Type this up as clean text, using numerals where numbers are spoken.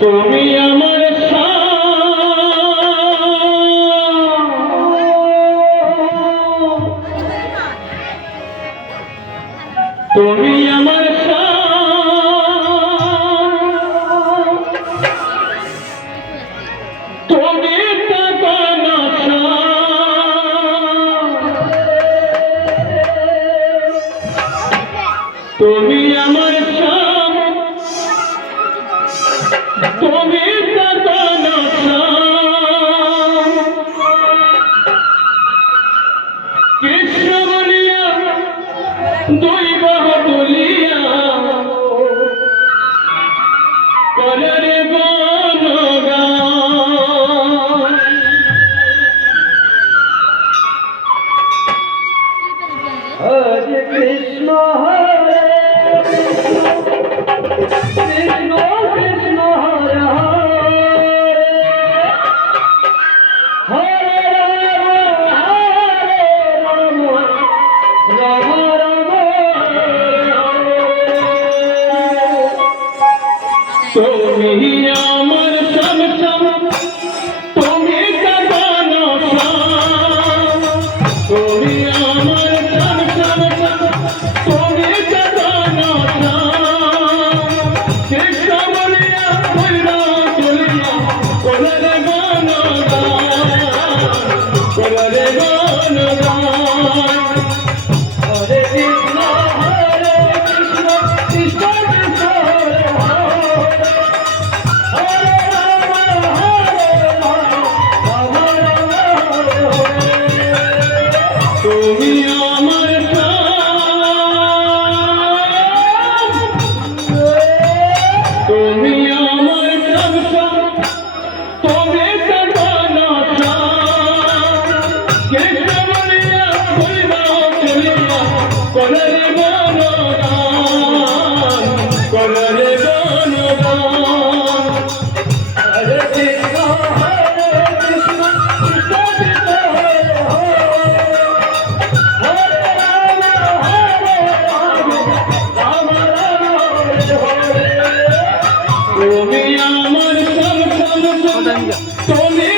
তুমি আমার তুমি আমার তুমি তুমি আমার তুমি কৃষ্ণ বলিয়া দুই বাহু তুলিয়া করে গান হরে কৃষ্ণ হরে কৃষ্ণ কৃষ্ণ হরে হরে তুমি আমার সব তুমি রে গান গান হরে কৃষ্ণ কৃষ্ণ কৃষ্ণ হরে হরে হরে রাম রাম রাম হরে হরে তুমি আমার প্রাণ তুমি আমার প্রাণ তুমি সদানা কেশবরিয়া কইবা কইবা করে বনদান করে বনদান হরে কৃষ্ণ কৃষ্ণ কৃষ্ণ হরে হরে হরে রাম রাম হরে হরে তুমি আমার সব তুমি